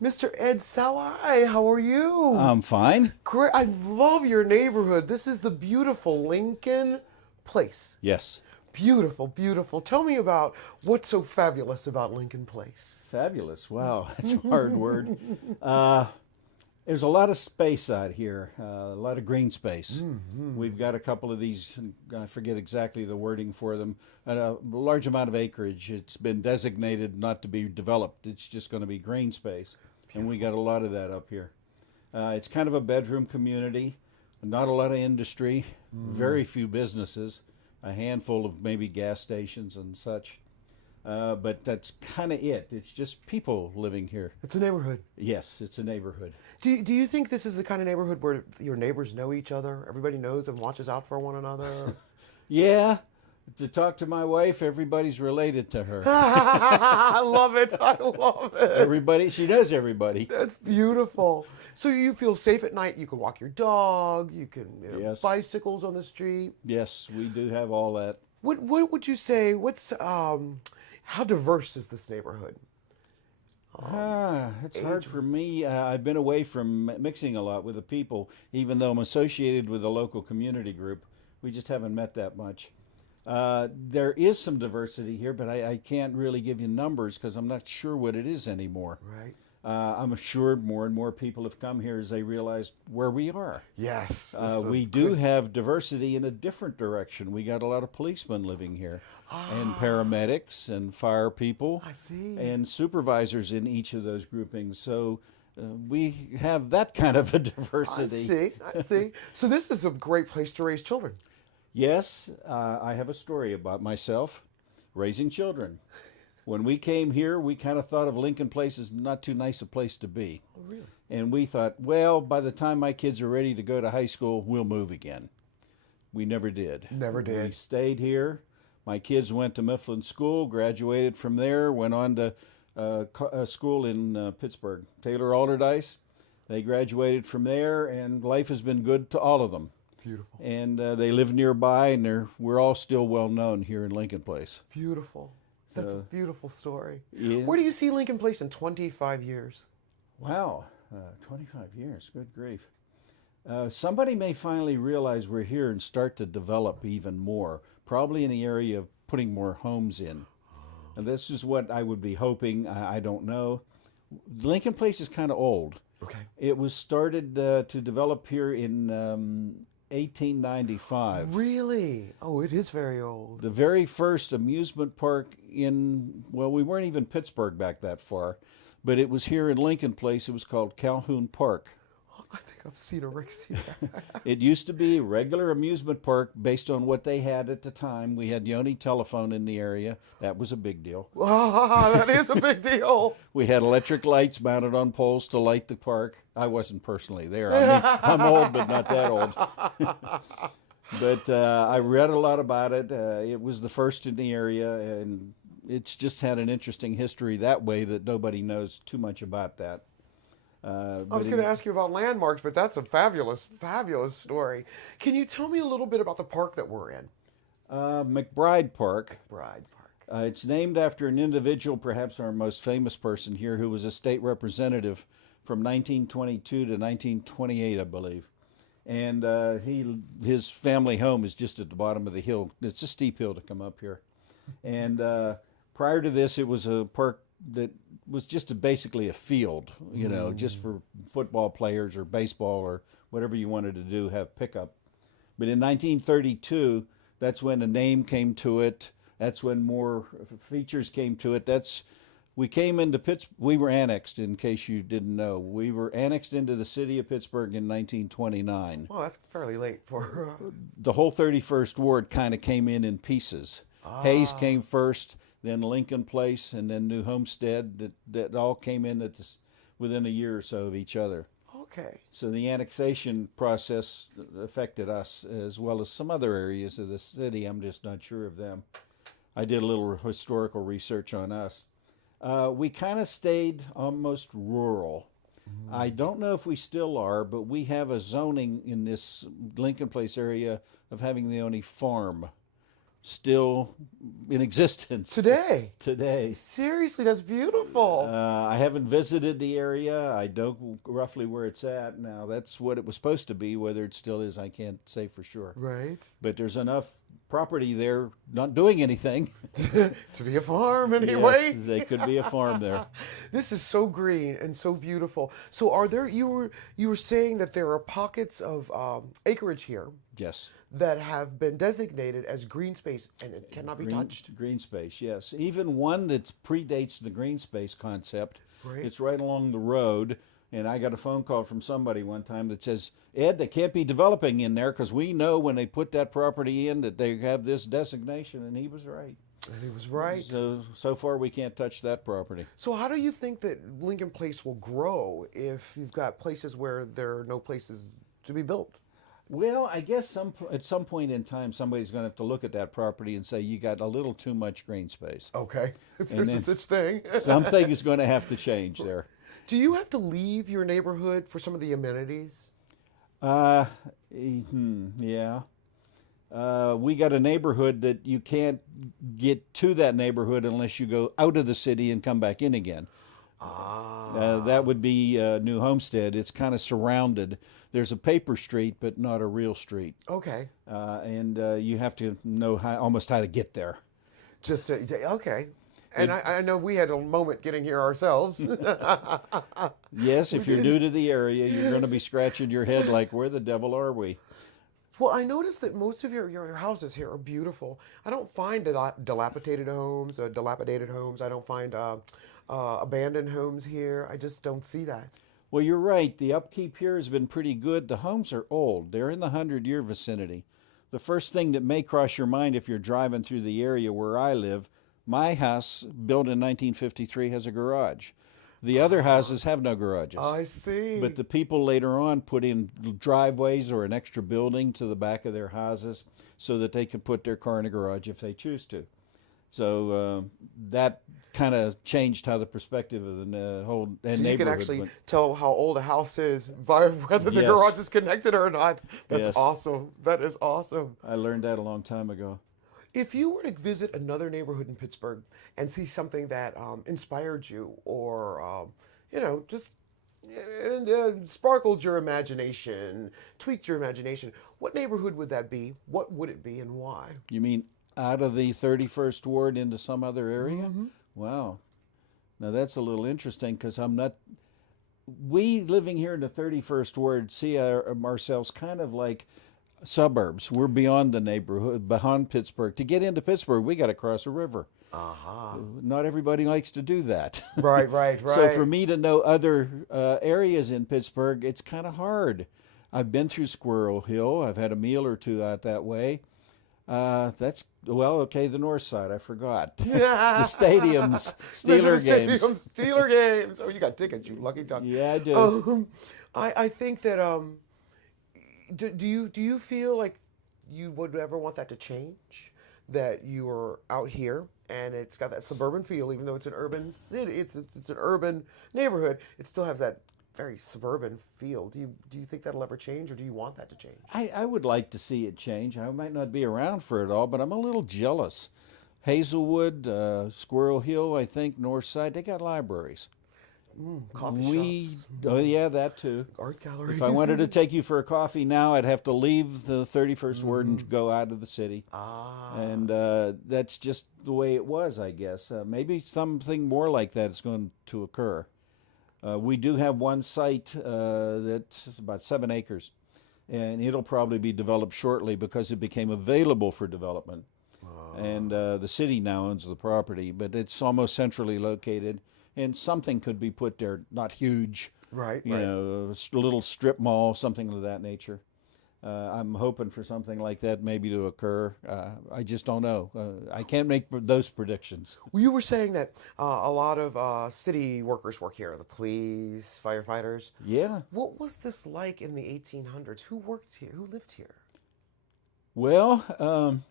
Mr. Ed Salai, how are you? I'm fine. Great. I love your neighborhood. This is the beautiful Lincoln Place. Yes. Beautiful, beautiful. Tell me about what's so fabulous about Lincoln Place. Fabulous. Wow, that's a hard word. There's a lot of space out here, a lot of green space. We've got a couple of these, I forget exactly the wording for them, a large amount of acreage. It's been designated not to be developed. It's just going to be green space. And we got a lot of that up here. It's kind of a bedroom community, not a lot of industry, very few businesses, a handful of maybe gas stations and such. But that's kind of it. It's just people living here. It's a neighborhood. Yes, it's a neighborhood. Do you think this is the kind of neighborhood where your neighbors know each other? Everybody knows and watches out for one another? Yeah. To talk to my wife, everybody's related to her. I love it. I love it. Everybody, she knows everybody. That's beautiful. So you feel safe at night. You can walk your dog. You can Yes. bicycles on the street. Yes, we do have all that. What would you say? How diverse is this neighborhood? It's hard for me. I've been away from mixing a lot with the people, even though I'm associated with a local community group. We just haven't met that much. There is some diversity here, but I can't really give you numbers because I'm not sure what it is anymore. Right. I'm sure more and more people have come here as they realize where we are. Yes. We do have diversity in a different direction. We got a lot of policemen living here, and paramedics and fire people. I see. And supervisors in each of those groupings. So we have that kind of a diversity. I see. So this is a great place to raise children. Yes, I have a story about myself raising children. When we came here, we kind of thought of Lincoln Place as not too nice a place to be. Oh, really? And we thought, well, by the time my kids are ready to go to high school, we'll move again. We never did. Never did. We stayed here. My kids went to Mifflin School, graduated from there, went on to a school in Pittsburgh, Taylor Alderdice. They graduated from there, and life has been good to all of them. Beautiful. And they live nearby, and we're all still well known here in Lincoln Place. Beautiful. That's a beautiful story. Yeah. Where do you see Lincoln Place in 25 years? Wow, 25 years, good grief. Somebody may finally realize we're here and start to develop even more, probably in the area of putting more homes in. And this is what I would be hoping. I don't know. Lincoln Place is kind of old. Okay. It was started to develop here in 1895. Really? Oh, it is very old. The very first amusement park we weren't even Pittsburgh back that far, but it was here in Lincoln Place. It was called Calhoun Park. I think I've seen a Rick see that. It used to be a regular amusement park based on what they had at the time. We had the only telephone in the area. That was a big deal. That is a big deal. We had electric lights mounted on poles to light the park. I wasn't personally there. I mean, I'm old, but not that old. But I read a lot about it. It was the first in the area, and it's just had an interesting history that way that nobody knows too much about that. I was going to ask you about landmarks, but that's a fabulous, fabulous story. Can you tell me a little bit about the park that we're in? McBride Park. Bride Park. It's named after an individual, perhaps our most famous person here, who was a state representative from 1922 to 1928, I believe. And his family home is just at the bottom of the hill. It's a steep hill to come up here. And prior to this, it was a park that was just basically a field, just for football players or baseball or whatever you wanted to do, have pickup. But in 1932, that's when a name came to it. That's when more features came to it. We came into Pittsburgh. We were annexed, in case you didn't know. We were annexed into the city of Pittsburgh in 1929. Well, that's fairly late for... The whole 31st Ward kind of came in pieces. Hayes came first, then Lincoln Place, and then New Homestead. That all came in within a year or so of each other. Okay. So the annexation process affected us as well as some other areas of the city. I'm just not sure of them. I did a little historical research on us. We kind of stayed almost rural. I don't know if we still are, but we have a zoning in this Lincoln Place area of having the only farm. still in existence Today. today. Seriously, that's beautiful. I haven't visited the area. I know roughly where it's at now. That's what it was supposed to be. Whether it still is, I can't say for sure. Right. But there's enough property there not doing anything. To be a farm anyway. Yes, they could be a farm there. This is so green and so beautiful. So are there, you were saying that there are pockets of acreage here Yes. that have been designated as green space and it cannot be touched? Green space, yes. Even one that predates the green space concept. Right. It's right along the road. And I got a phone call from somebody one time that says, Ed, they can't be developing in there because we know when they put that property in that they have this designation. And he was right. And he was right. So far, we can't touch that property. So how do you think that Lincoln Place will grow if you've got places where there are no places to be built? Well, I guess at some point in time, somebody's going to have to look at that property and say, you got a little too much green space. Okay, if there's a such thing. Something is going to have to change there. Do you have to leave your neighborhood for some of the amenities? Yeah. We got a neighborhood that you can't get to that neighborhood unless you go out of the city and come back in again. That would be New Homestead. It's kind of surrounded. There's a paper street, but not a real street. Okay. And you have to know almost how to get there. Okay. And I know we had a moment getting here ourselves. Yes, if you're new to the area, you're going to be scratching your head like, where the devil are we? Well, I noticed that most of your houses here are beautiful. I don't find dilapidated homes. I don't find abandoned homes here. I just don't see that. Well, you're right. The upkeep here has been pretty good. The homes are old. They're in the 100-year vicinity. The first thing that may cross your mind if you're driving through the area where I live, my house, built in 1953, has a garage. The other houses have no garages. I see. But the people later on put in driveways or an extra building to the back of their houses so that they can put their car in a garage if they choose to. So that kind of changed how the perspective of the whole neighborhood So you can actually went. tell how old a house is by whether the Yes. garage is connected or not. That's Yes. awesome. That is awesome. I learned that a long time ago. If you were to visit another neighborhood in Pittsburgh and see something that inspired you or, just sparkled your imagination, tweaked your imagination, what neighborhood would that be? What would it be and why? You mean out of the 31st Ward into some other area? Mm-hmm. Wow. Now that's a little interesting because we living here in the 31st Ward see ourselves kind of like suburbs. We're beyond the neighborhood, beyond Pittsburgh. To get into Pittsburgh, we got to cross a river. Not everybody likes to do that. Right. So for me to know other areas in Pittsburgh, it's kind of hard. I've been through Squirrel Hill. I've had a meal or two out that way. The north side, I forgot. The stadiums, Steeler games. Steeler games. Oh, you got tickets, you lucky duck. Yeah, I do. I think that, do you feel like you would ever want that to change? That you are out here and it's got that suburban feel, even though it's an urban city, it's an urban neighborhood, it still has that very suburban feel. Do you think that'll ever change, or do you want that to change? I would like to see it change. I might not be around for it all, but I'm a little jealous. Hazelwood, Squirrel Hill, I think, North Side, they got libraries. Coffee shops. Oh, yeah, that too. Art galleries. If I wanted to take you for a coffee now, I'd have to leave the 31st Ward and go out of the city. And that's just the way it was, I guess. Maybe something more like that is going to occur. We do have one site that's about 7 acres, and it'll probably be developed shortly because it became available for development. And the city now owns the property, but it's almost centrally located, and something could be put there, not huge, Right. a little strip mall, something of that nature. I'm hoping for something like that maybe to occur. I just don't know. I can't make those predictions. Well, you were saying that a lot of city workers work here, the police, firefighters. Yeah. What was this like in the 1800s? Who worked here? Who lived here? Well,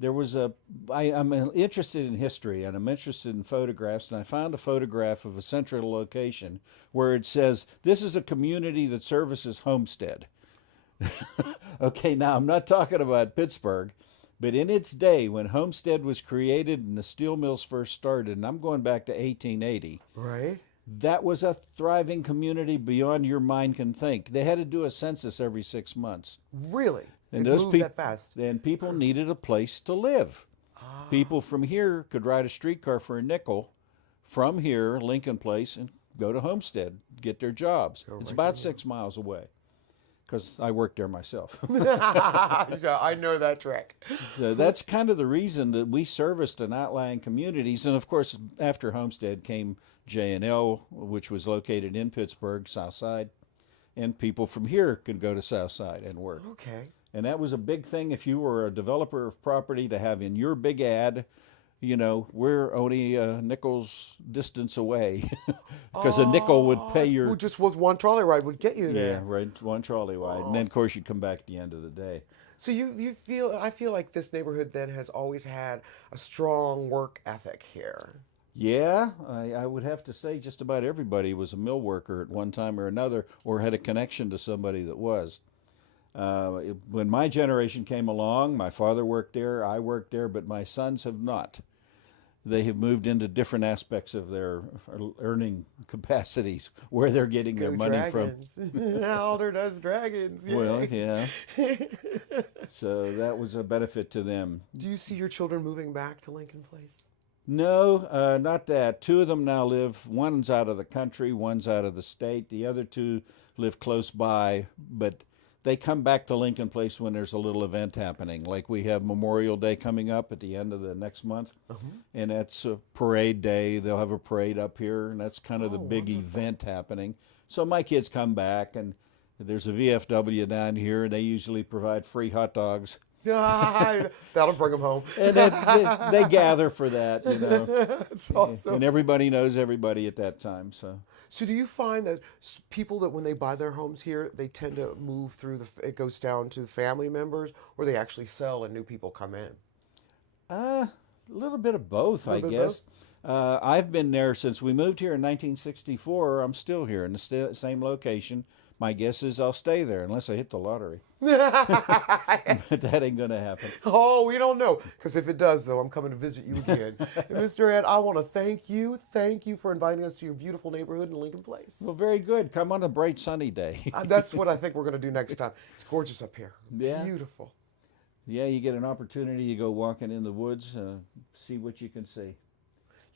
there was I'm interested in history, and I'm interested in photographs, and I found a photograph of a central location where it says, this is a community that services Homestead. Okay, now I'm not talking about Pittsburgh, But in its day, when Homestead was created and the steel mills first started, and I'm going back to 1880, Right? that was a thriving community beyond your mind can think. They had to do a census every 6 months. Really? And It those moved people, that fast. and people needed a place to live. People from here could ride a streetcar for a nickel from here, Lincoln Place, and go to Homestead, get their jobs. It's about 6 miles away, because I worked there myself. I know that trick. So that's kind of the reason that we serviced an outlying communities. And of course, after Homestead came J&L, which was located in Pittsburgh, South Side. And people from here could go to South Side and work. Okay. And that was a big thing if you were a developer of property to have in your big ad, you know, we're only a nickel's distance away. Because a nickel would pay your... Just with one trolley ride would get you there. Yeah, right, one trolley wide. And then, of course, you'd come back at the end of the day. So you feel, I feel like this neighborhood then has always had a strong work ethic here. Yeah, I would have to say just about everybody was a mill worker at one time or another, or had a connection to somebody that was. When my generation came along, my father worked there, I worked there, but my sons have not. They have moved into different aspects of their earning capacities, where they're getting their money from. Alder does dragons. Yay. Well, yeah. So that was a benefit to them. Do you see your children moving back to Lincoln Place? No, not that. Two of them now live, one's out of the country, one's out of the state. The other two live close by, but they come back to Lincoln Place when there's a little event happening. Like we have Memorial Day coming up at the end of the next month, and that's a parade day. They'll have a parade up here, and that's kind of the big event happening. So my kids come back, and there's a VFW down here, and they usually provide free hot dogs. That'll bring them home. And they gather for that, you know. That's awesome. And everybody knows everybody at that time. So do you find that people that when they buy their homes here, they tend to move through it goes down to family members, or they actually sell and new people come in? A little bit of both, I guess. I've been there since we moved here in 1964. I'm still here in the same location. My guess is I'll stay there unless I hit the lottery. But that ain't going to happen. Oh, we don't know. Because if it does, though, I'm coming to visit you again. And Mr. Ed, I want to thank you. Thank you for inviting us to your beautiful neighborhood in Lincoln Place. Well, very good. Come on a bright sunny day. That's what I think we're going to do next time. It's gorgeous up here. Yeah. Beautiful. Yeah, you get an opportunity, you go walking in the woods, see what you can see.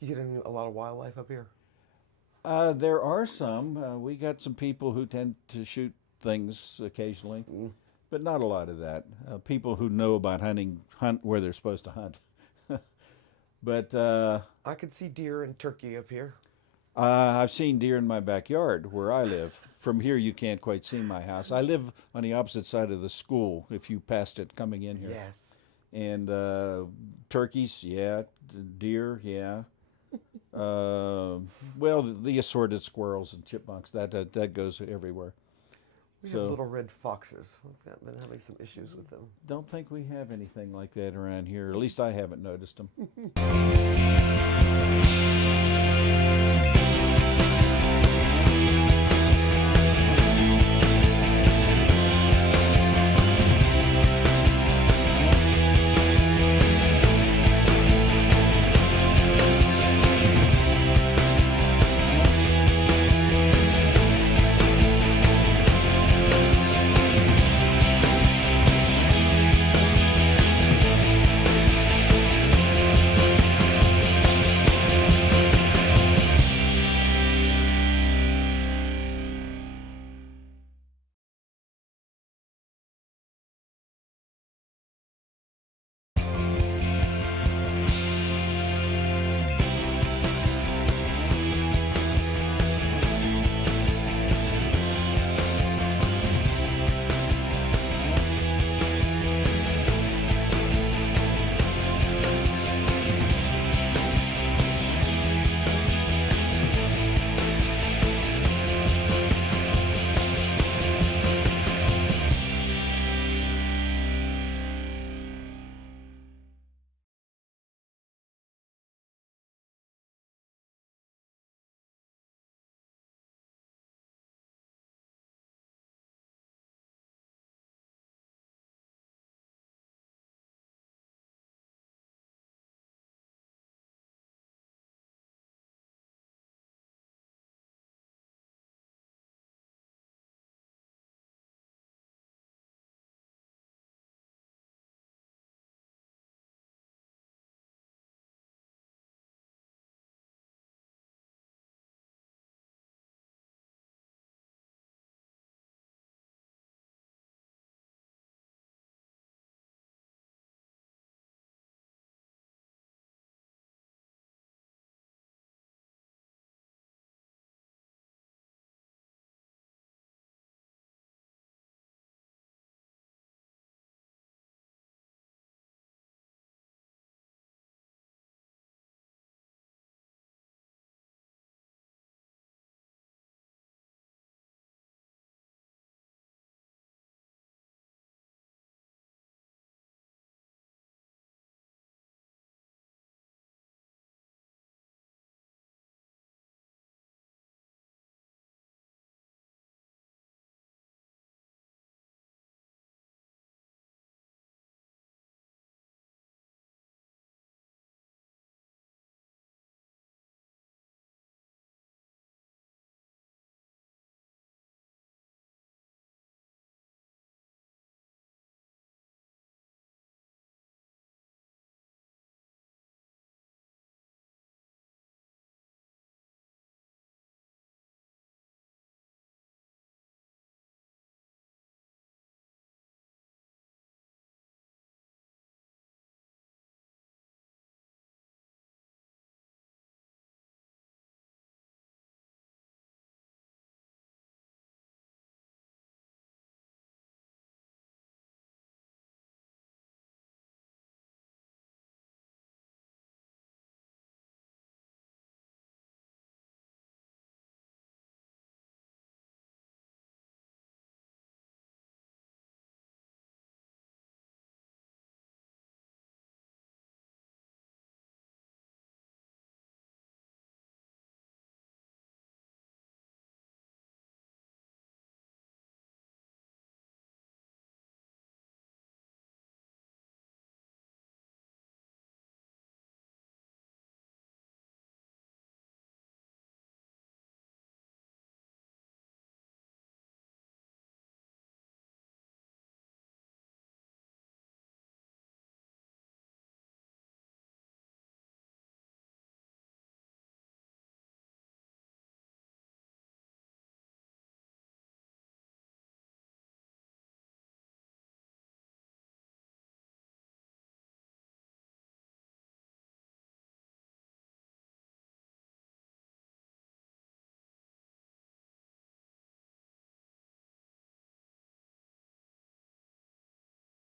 You get a lot of wildlife up here? There are some. We got some people who tend to shoot things occasionally, but not a lot of that. People who know about hunting hunt where they're supposed to hunt. But I could see deer and turkey up here. I've seen deer in my backyard where I live. From here, you can't quite see my house. I live on the opposite side of the school, if you passed it coming in here. Yes. And turkeys, yeah. Deer, yeah. Well, the assorted squirrels and chipmunks, that goes everywhere. We have little red foxes. We've been having some issues with them. Don't think we have anything like that around here. At least I haven't noticed them.